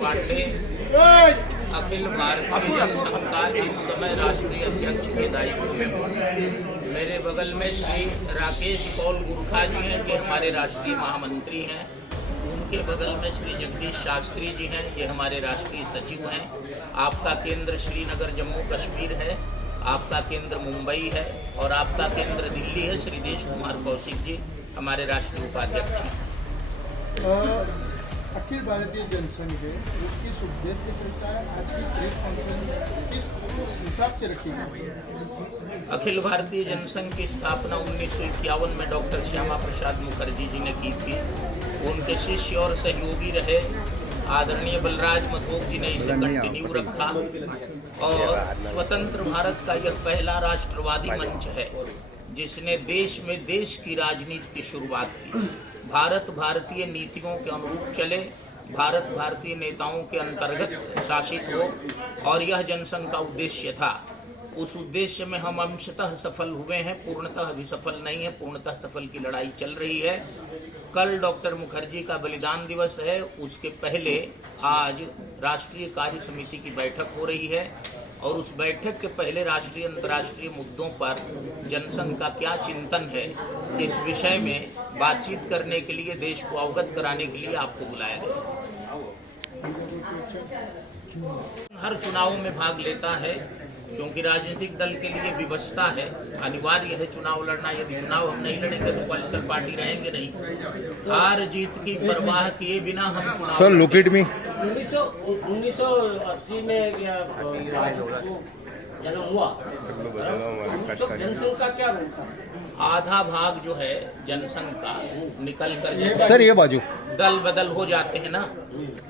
पांडे अखिल भारतीय जनसंघ का इस समय राष्ट्रीय अध्यक्ष के दायित्व में हूँ। मेरे बगल में श्री राकेश कौल गुरखा जी हैं, ये हमारे राष्ट्रीय महामंत्री हैं। उनके बगल में श्री जगदीश शास्त्री जी हैं, ये हमारे राष्ट्रीय सचिव हैं। आपका केंद्र श्रीनगर जम्मू कश्मीर है, आपका केंद्र मुंबई है और आपका केंद्र दिल्ली है। श्री देश कुमार कौशिक जी हमारे राष्ट्रीय उपाध्यक्ष हैं। अखिल भारतीय जनसंघ है, किस उद्देश्य से करता है? आज की प्रेस कॉन्फ्रेंस किस हिसाब से रखी गई? अखिल भारतीय जनसंघ की स्थापना 1951 में डॉक्टर श्यामा प्रसाद मुखर्जी जी ने की थी। उनके शिष्य और सहयोगी रहे आदरणीय बलराज मधोक जी ने इसे कंटिन्यू रखा और स्वतंत्र भारत का यह पहला राष्ट्रवादी मंच है जिसने देश में देश की राजनीति की शुरुआत की। भारत भारतीय नीतियों के अनुरूप चले, भारत भारतीय नेताओं के अंतर्गत शासित हो और यह जनसंघ का उद्देश्य था। उस उद्देश्य में हम अंशतः सफल हुए हैं, पूर्णतः अभी सफल नहीं है। पूर्णतः सफल की लड़ाई चल रही है। कल डॉक्टर मुखर्जी का बलिदान दिवस है, उसके पहले आज राष्ट्रीय कार्य समिति की बैठक हो रही है और उस बैठक के पहले राष्ट्रीय अंतर्राष्ट्रीय मुद्दों पर जनसंघ का क्या चिंतन है, इस विषय में बातचीत करने के लिए, देश को अवगत कराने के लिए आपको बुलाया गया। हर चुनावों में भाग लेता है क्योंकि राजनीतिक दल के लिए विवशता है, अनिवार्य है चुनाव लड़ना। यदि चुनाव हम नहीं लड़ेंगे तो पॉलिटिकल पार्टी रहेंगे नहीं। हार जीत की परवाह किए बिना हम चुनाव सर लुक एट मी 1980 में जन्म हुआ, जनसंघ का क्या रोल था? आधा भाग जो है जनसंघ का निकल कर सर ये बाजू दल बदल हो जाते हैं ना,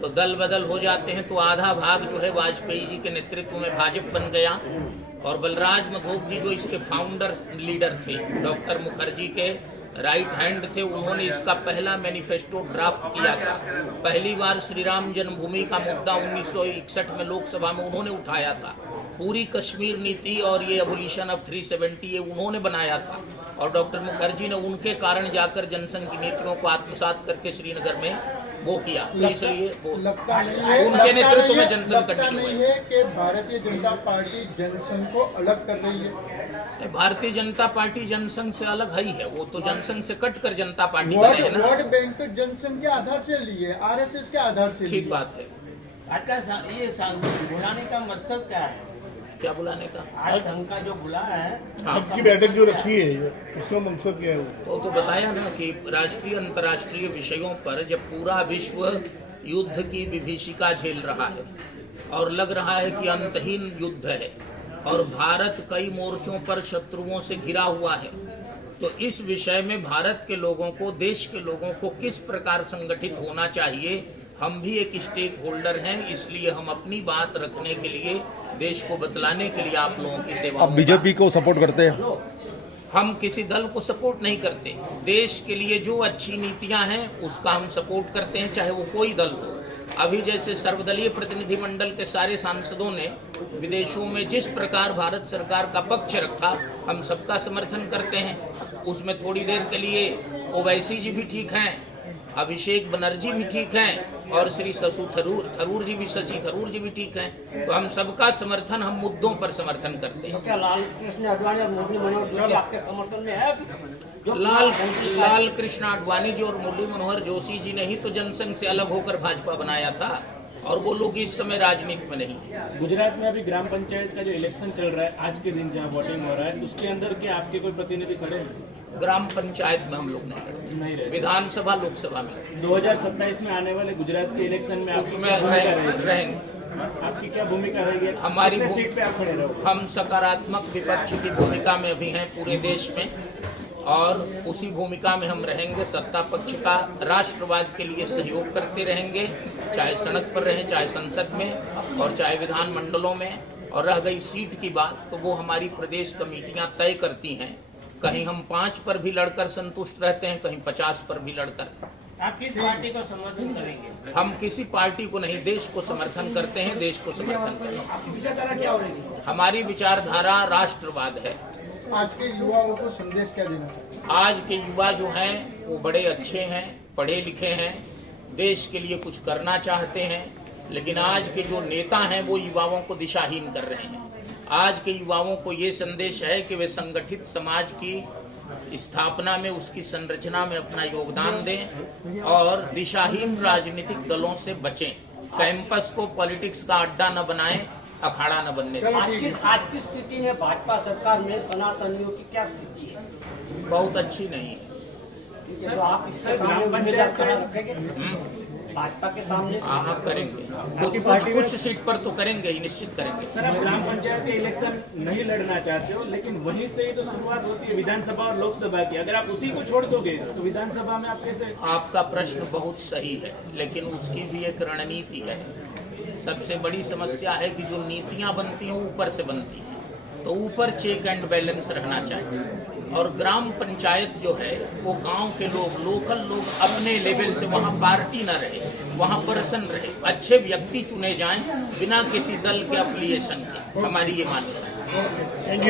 तो दल बदल हो जाते हैं तो आधा भाग जो है वाजपेयी जी के नेतृत्व में भाजपा बन गया और बलराज मधोक जी जो इसके फाउंडर लीडर थे, डॉक्टर मुखर्जी के राइट हैंड थे, उन्होंने इसका पहला मैनिफेस्टो ड्राफ्ट किया था। पहली बार श्री राम जन्मभूमि का मुद्दा 1961 में लोकसभा में उन्होंने उठाया था। पूरी कश्मीर नीति और ये एबोलिशन ऑफ 370 ये उन्होंने बनाया था और डॉक्टर मुखर्जी ने उनके कारण जाकर जनसंघ की नीतियों को आत्मसात करके श्रीनगर में वो किया। तो इसलिए उनके नेतृत्व में जनसंघ कंटिन्यू है कि भारतीय जनता पार्टी जनसंघ को अलग कर रही है। भारतीय जनता पार्टी जनसंघ से अलग है ही है, वो तो जनसंघ से कट कर जनता पार्टी बने है ना। वोट बैंक जनसंघ के आधार से लिए, आरएसएस के आधार से। ठीक बात है। आज का ये बुलाने का मतलब क्या है? क्या बुलाने का? आज संघ का जो बुला है, आपकी बैठक जो रखी है उसका मकसद क्या है? वो तो बताया ना कि राष्ट्रीय अंतर्राष्ट्रीय विषयों पर जब पूरा विश्व युद्ध की विभीषिका झेल रहा है और लग रहा है कि अंतहीन युद्ध है और भारत कई मोर्चों पर शत्रुओं से घिरा हुआ है, तो इस विषय में भारत के लोगों को, देश के लोगों को किस प्रकार संगठित होना चाहिए, हम भी एक स्टेक होल्डर हैं। इसलिए हम अपनी बात रखने के लिए, देश को बतलाने के लिए आप लोगों की सेवा। आप बीजेपी को सपोर्ट करते हैं? हम किसी दल को सपोर्ट नहीं करते। देश के लिए जो अच्छी नीतियां हैं उसका हम सपोर्ट करते हैं, चाहे वो कोई दल हो। अभी जैसे सर्वदलीय प्रतिनिधिमंडल के सारे सांसदों ने विदेशों में जिस प्रकार भारत सरकार का पक्ष रखा, हम सबका समर्थन करते हैं। उसमें थोड़ी देर के लिए ओवैसी जी भी ठीक हैं, अभिषेक बनर्जी भी ठीक हैं और श्री शशि थरूर जी भी ठीक हैं। तो हम सबका समर्थन, हम मुद्दों पर समर्थन करते हैं। तो क्या लाल कृष्ण आडवाणी और मुरली मनोहर जोशी आपके समर्थन में है? लाल कृष्ण आडवाणी जी और मुरली मनोहर जोशी जी ने ही तो जनसंघ से अलग होकर भाजपा बनाया था और वो लोग इस समय राजनीति में नहीं। गुजरात में अभी ग्राम पंचायत का जो इलेक्शन चल रहा है, आज के दिन जहाँ वोटिंग हो रहा है, उसके अंदर क्या आपके कोई प्रतिनिधि खड़े हैं? ग्राम पंचायत में हम लोग नहीं रहे, विधानसभा लोकसभा में 2027 में आने वाले गुजरात के इलेक्शन में उसमें रहेंगे। आपकी क्या भूमिका रहेगी? हमारी सीट पे आप खड़े रहोगे? हम सकारात्मक विपक्ष की भूमिका में भी हैं पूरे देश में और उसी भूमिका में हम रहेंगे। सत्ता पक्ष का राष्ट्रवाद के लिए सहयोग करते रहेंगे, चाहे सड़क पर रहें, चाहे संसद में और चाहे विधान मंडलों में। और रह गई सीट की बात, तो वो हमारी प्रदेश कमेटियां तय करती हैं। कहीं हम 5 पर भी लड़कर संतुष्ट रहते हैं, कहीं 50 पर भी लड़कर। आप किस पार्टी को समर्थन करेंगे? हम किसी पार्टी को नहीं, देश को समर्थन करते हैं, देश को समर्थन करते हैं। आपकी विचारधारा क्या होगी? हमारी विचारधारा राष्ट्रवाद है। आज के युवाओं को संदेश क्या देना? आज के युवा जो हैं वो बड़े अच्छे हैं, पढ़े लिखे हैं, देश के लिए कुछ करना चाहते हैं लेकिन आज के जो नेता हैं वो युवाओं को दिशाहीन कर रहे हैं। आज के युवाओं को ये संदेश है कि वे संगठित समाज की स्थापना में, उसकी संरचना में अपना योगदान दें और दिशाहीन राजनीतिक दलों से बचें। कैंपस को पॉलिटिक्स का अड्डा न बनाएं, अखाड़ा न बनने दें। आज की स्थिति में भाजपा सरकार में सनातनियों की क्या स्थिति है? बहुत अच्छी नहीं है। तो आप इसके सामने उम्मीदवार खड़ा रखेंगे भाजपा के सामने? हाँ करेंगे, कुछ सीट पर तो करेंगे ही, निश्चित करेंगे। सर, आप ग्राम पंचायत के इलेक्शन नहीं लड़ना चाहते हो, लेकिन वहीं से ही तो शुरुआत होती है विधानसभा और लोकसभा की। अगर आप उसी को छोड़ दोगे तो विधानसभा में आप कैसे? आपका प्रश्न बहुत सही है, लेकिन उसकी भी एक रणनीति है। सबसे बड़ी समस्या है कि जो नीतियां बनती हैं ऊपर से बनती हैं, तो ऊपर चेक एंड बैलेंस रहना चाहिए। और ग्राम पंचायत जो है वो गांव के लोग, लोकल लोग अपने लेवल से, वहाँ पार्टी न रहे, वहाँ पर्सन रहे, अच्छे व्यक्ति चुने जाएं बिना किसी दल के अफिलिएशन के। हमारी ये मान्यता है।